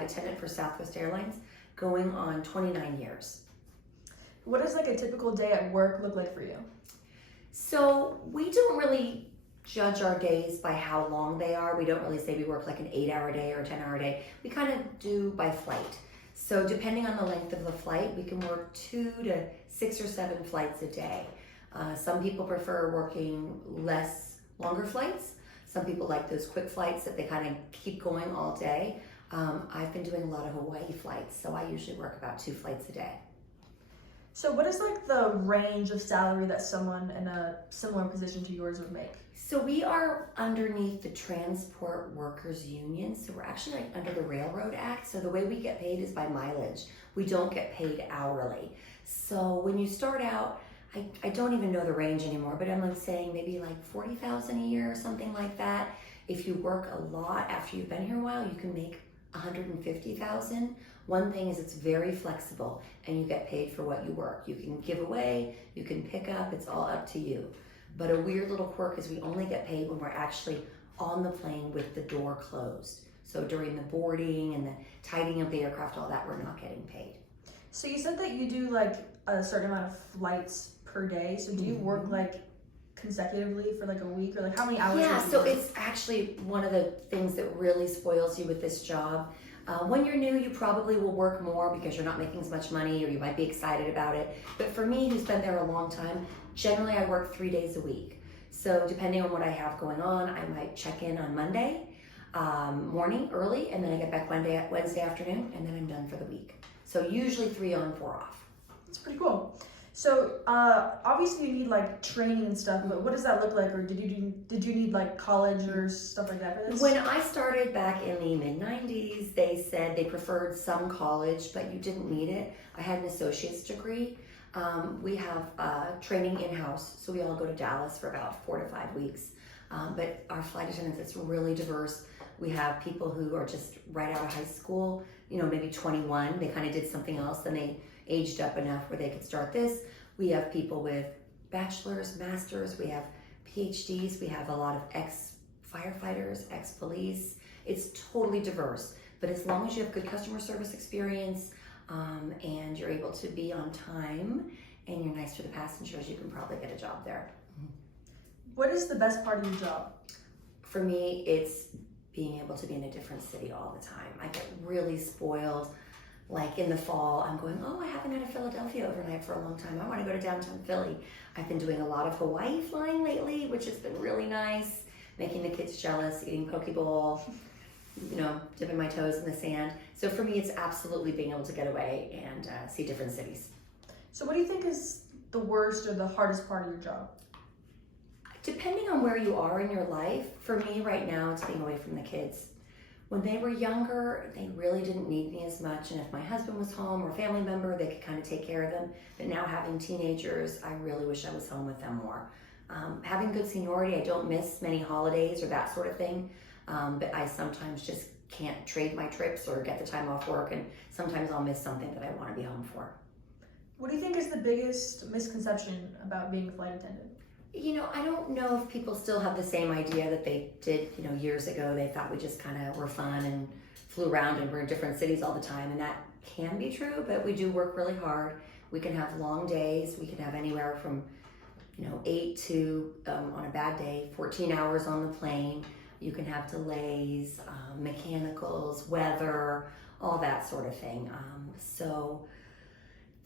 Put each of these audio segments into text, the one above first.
flight attendant for Southwest Airlines, going on 29 years. What does like a typical day at work look like for you? So we don't really judge our days by how long they are. We don't really say we work like an 8-hour day or a 10-hour day. We kind of do by flight. So depending on the length of the flight, we can work 2 to 6 or 7 flights a day. Some people prefer working longer flights. Some people like those quick flights that they kind of keep going all day. I've been doing a lot of Hawaii flights, so I usually work about 2 flights a day. So what is like the range of salary that someone in a similar position to yours would make? So we are underneath the Transport Workers Union. So we're actually like under the Railroad Act. So the way we get paid is by mileage. We don't get paid hourly. So when you start out, I don't even know the range anymore, but I'm like saying maybe like 40,000 a year or something like that. If you work a lot after you've been here a while, you can make 150,000. One thing is it's very flexible and you get paid for what you work. You can give away, you can pick up, it's all up to you. But a weird little quirk is we only get paid when we're actually on the plane with the door closed. So during the boarding and the tidying up the aircraft, all that, we're not getting paid. So you said that you do like a certain amount of flights per day. So do you work like consecutively for like a week, or like how many hours? Yeah, so it's actually one of the things that really spoils you with this job. When you're new, you probably will work more because you're not making as much money, or you might be excited about it. But for me, who's been there a long time, generally I work 3 days a week. So depending on what I have going on, I might check in on Monday morning early, and then I get back Wednesday afternoon, and then I'm done for the week. So usually 3 on, 4 off. That's pretty cool. So obviously you need like training and stuff, but what does that look like? Or did you need like college or stuff like that for this? When I started back in the mid-90s, they said they preferred some college, but you didn't need it. I had an associate's degree. We have training in-house, so we all go to Dallas for about 4 to 5 weeks. But our flight attendants, it's really diverse. We have people who are just right out of high school, maybe 21. They kind of did something else, then they aged up enough where they could start this. We have people with bachelor's, master's, we have PhDs, we have a lot of ex-firefighters, ex-police. It's totally diverse, but as long as you have good customer service experience and you're able to be on time and you're nice to the passengers, you can probably get a job there. What is the best part of your job? For me, it's being able to be in a different city all the time. I get really spoiled. Like in the fall, I'm going, I haven't had a Philadelphia overnight for a long time. I want to go to downtown Philly. I've been doing a lot of Hawaii flying lately, which has been really nice, making the kids jealous, eating poke bowl, dipping my toes in the sand. So for me, it's absolutely being able to get away and see different cities. So what do you think is the worst or the hardest part of your job? Depending on where you are in your life, for me right now, it's being away from the kids. When they were younger, they really didn't need me as much, and if my husband was home or a family member, they could kind of take care of them. But now having teenagers, I really wish I was home with them more. Having good seniority, I don't miss many holidays or that sort of thing, but I sometimes just can't trade my trips or get the time off work, and sometimes I'll miss something that I want to be home for. What do you think is the biggest misconception about being a flight attendant? I don't know if people still have the same idea that they did, years ago. They thought we just kind of were fun and flew around and were in different cities all the time. And that can be true, but we do work really hard. We can have long days. We can have anywhere from, 8 to, on a bad day, 14 hours on the plane. You can have delays, mechanicals, weather, all that sort of thing. So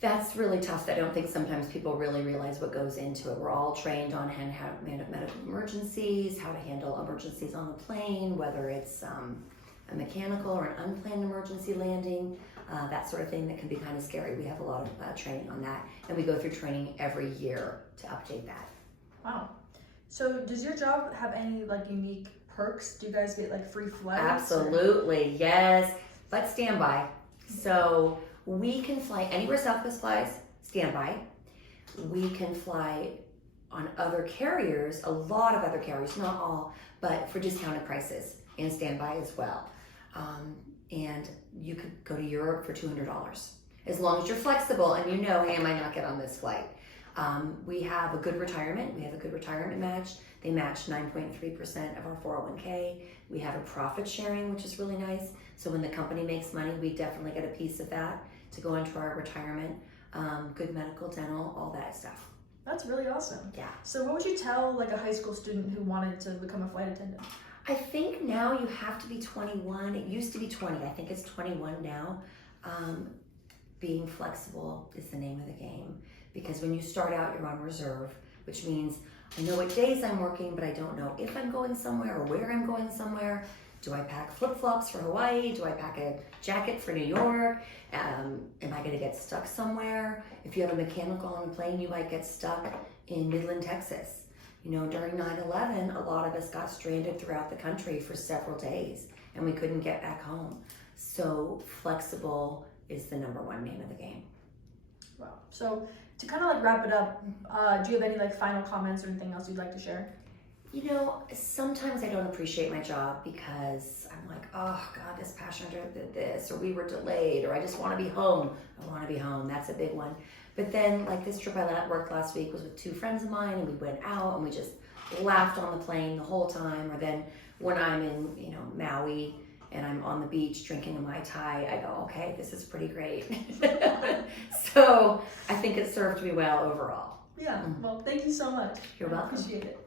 that's really tough. I don't think sometimes people really realize what goes into it. We're all trained on how to manage medical emergencies, how to handle emergencies on the plane, whether it's a mechanical or an unplanned emergency landing, that sort of thing that can be kind of scary. We have a lot of training on that, and we go through training every year to update that. Wow. So does your job have any like unique perks? Do you guys get like free flights? Absolutely, yes, but standby. So we can fly anywhere Southwest flies, standby. We can fly on other carriers, a lot of other carriers, not all, but for discounted prices and standby as well. And you could go to Europe for $200 as long as you're flexible and hey, I might not get on this flight. We have a good retirement. We have a good retirement match. They match 9.3% of our 401k. We have a profit sharing, which is really nice. So when the company makes money, we definitely get a piece of that to go into our retirement. Good medical, dental, all that stuff. That's really awesome. Yeah. So what would you tell like a high school student who wanted to become a flight attendant? I think now you have to be 21. It used to be 20. I think it's 21 now. Being flexible is the name of the game, because when you start out, you're on reserve, which means I know what days I'm working, but I don't know if I'm going somewhere or where I'm going somewhere. Do I pack flip-flops for Hawaii? Do I pack a jacket for New York? Am I going to get stuck somewhere? If you have a mechanical on a plane, you might get stuck in Midland, Texas. You know, during 9/11, a lot of us got stranded throughout the country for several days, and we couldn't get back home. So flexible is the number one name of the game. Wow. So to kind of like wrap it up, do you have any like final comments or anything else you'd like to share? You know, sometimes I don't appreciate my job because I'm like, oh God, this passenger did this, or we were delayed, or I just want to be home. I want to be home. That's a big one. But then, like this trip I worked last week was with two friends of mine, and we went out and we just laughed on the plane the whole time. Or then when I'm in, you know, Maui and I'm on the beach drinking a Mai Tai, I go, okay, this is pretty great. So I think it served me well overall. Yeah. Well, thank you so much. You're welcome. I appreciate it.